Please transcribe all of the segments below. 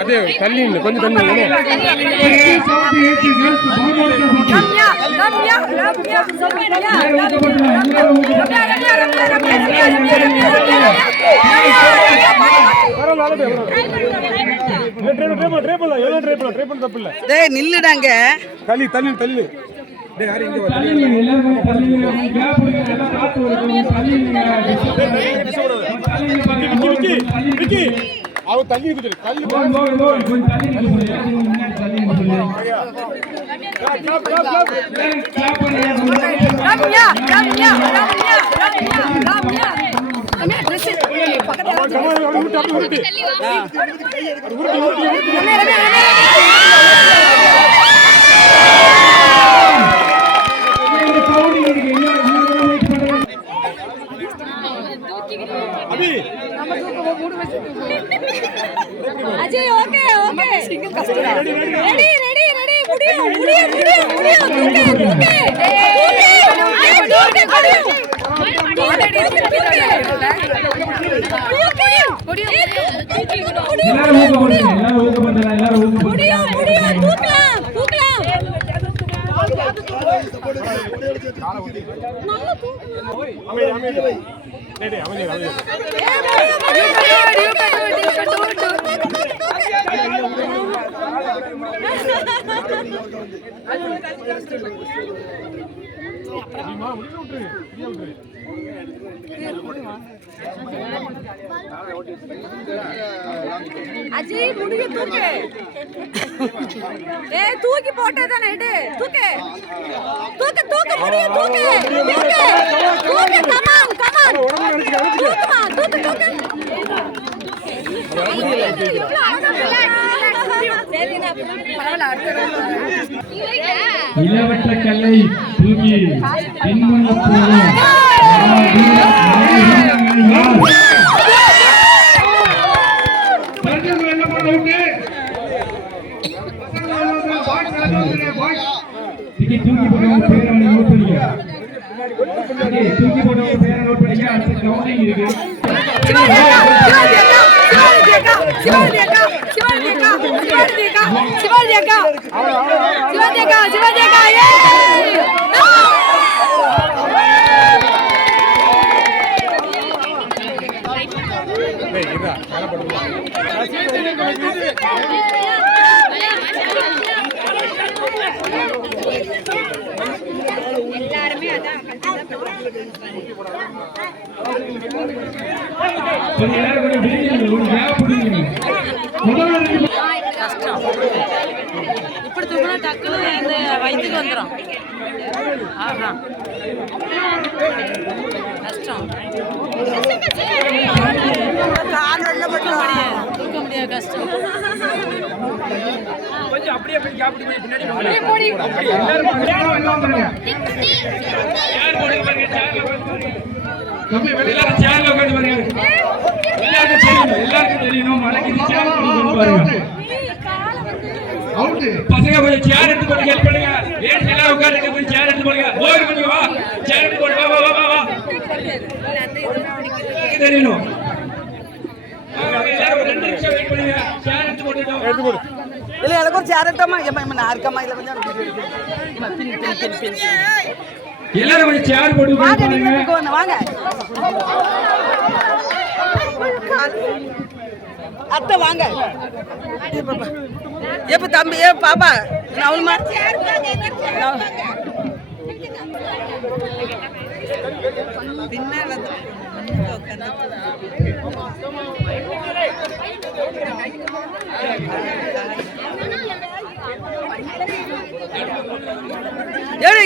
அதே தள்ளி கொஞ்சம் தண்ணி நில்லுடாங்க தள்ளி தள்ளி தள்ளி அவ தள்ளி அஜய் ஓகே ஓகே சிங்கிள் கஷ்டம் ரெடி ரெடி ரெடி முடியும் முடியும் முடியும் முடியும் ஓகே அஜய் முடிய தூக்கு தூக்கி போட்டதானே தூக்கு தூக்கு தூக்கு முடிய தூக்கு தூக்கு கமான் கமான் தூக்குமா தூக்கு தூக்கு இளவற்ற கல்லை தூக்கி பின்முள்ள போதும் தூக்கி போட்டவங்க பேரை நோட் பண்ணிக்க தூக்கி போட்டவங்க பேரை நோட் பண்ணிக்க அடுத்த கவுண்டிங் இருக்கு இப்படி தூக்கினா டக்குனு இந்த வயிற்றுக்கு வந்துடும். ஆஹா கஷ்டம் தூக்க முடியாது கஷ்டம். பசங்க கொஞ்சம் சேர் எடுத்து போட்டு ஹெல்ப் பண்ணுங்க. ஏன் எல்லாம் உட்கார்ந்து கொஞ்சம் சேர் எடுத்து போடுங்க. போய் கொஞ்சம் வா சேர் எடுத்து போடு. வா வா வா வா தெரியணும். எல்லாரும் 2 நிமிஷம் வெயிட் பண்ணுங்க. சேர் எடுத்து போடு. இல்ல எனக்கு ஒரு சேர் எடுத்தமா நான் இருக்கமா இல்ல கொஞ்சம் எல்லாரும் கொஞ்சம் சேர் போட்டு வாங்க வாங்க அத்தை வாங்க. எப்ப தம்பி பாப்பா நவுமா பின்னால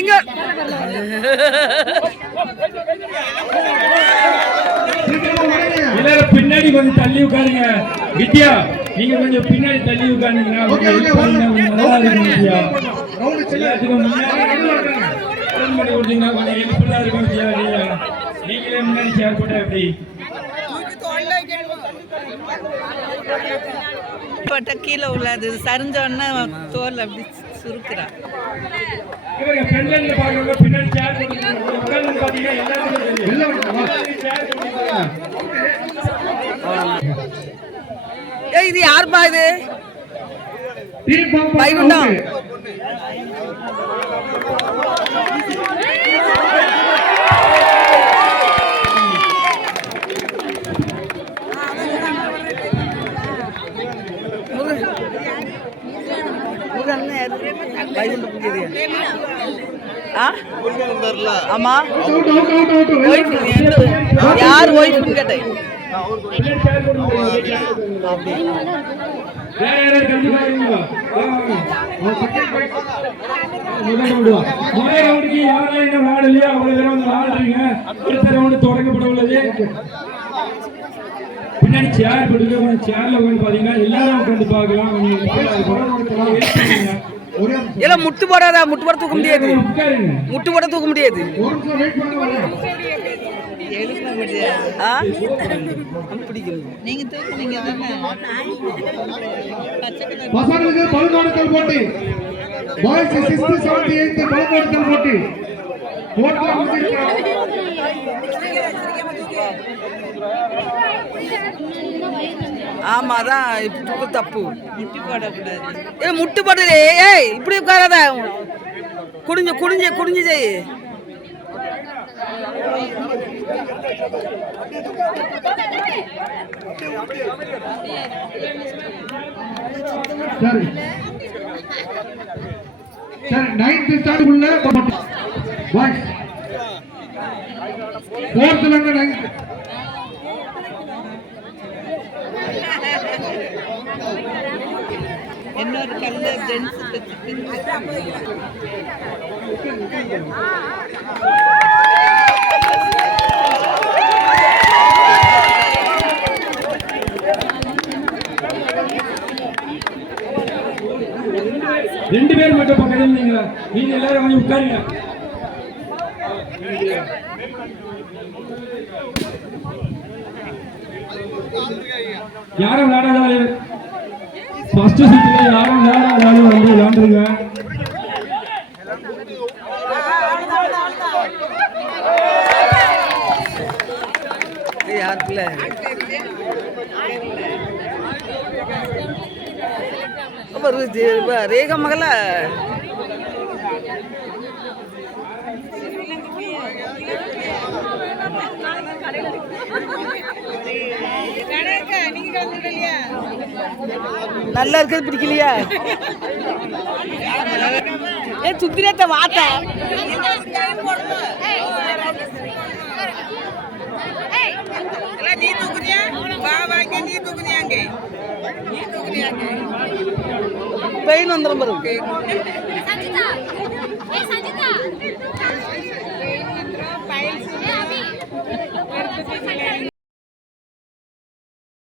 இங்க எல்லாரும் பின்னாடி கொஞ்சம் தள்ளி உட்காருங்க. வித்யா நீங்க கொஞ்சம் பின்னாடி தள்ளி உட்கார்ந்தீங்கன்னா நீங்களே முன்னாடி சேர் போட்டா எப்படி பட்ட கீழே உள்ளது சரிஞ்சோன்னா தோல் அப்படி சுருக்குறா. பின்னாடி சேர் போட்டு பாத்தீங்கன்னா எல்லாருக்கும் இது யாருப்பா இது வைகுண்டம் ஆமா யார் ஒய்ஃப்னு கேட்டேன் பின்னாடி சேர் போட்டு சேர்ல உட்காந்து பாத்தீங்கன்னா எல்லாரும் உட்காந்து பார்க்கலாம். எல்லாம் முட்டு போடாதா, முட்டு போட தூக்க முடியாது, முட்டு போட தூக்க முடியாது. நீங்க தூக்குனீங்க பசங்களுக்கு பல்கோடுத்தல் போட்டி, பாய்ஸ் 6th 7th 8th பல்கோடுத்தல் போட்டி. ஆமா அதான் இப்படி தப்பு, முட்டி போடக்கூடாது. முட்டு போடுறே, ஏய் இப்படி உட்காராத, குடிஞ்சு குடிஞ்சு குடிஞ்சு செய். சரி சரி 9th ஸ்டாண்ட் உள்ள பாய்ஸ் 4th ல இருந்து 9th. இன்னொரு கல்ல ஜென்ஸ் ரெண்டு பேர் மட்டும் பக்கத்துல நீங்க எல்லாரும் கொஞ்சம் உட்காருங்க. யாரும் விளையாடாத, ஃபர்ஸ்ட் சீட்ல யாரும் விளையாடாதாலும் வந்து விளையாண்டுருங்க. யாருக்குல ரேகா மகள நல்லா இருக்கிறது பிடிக்கலையா? ஏ சுத்திரத்த வாத்த நீ தூக்குறியா? வா வாங்க, நீ தூக்குறியாங்க, நீ தூக்குறியாங்க. பெயின் வந்துடும் பாருங்க.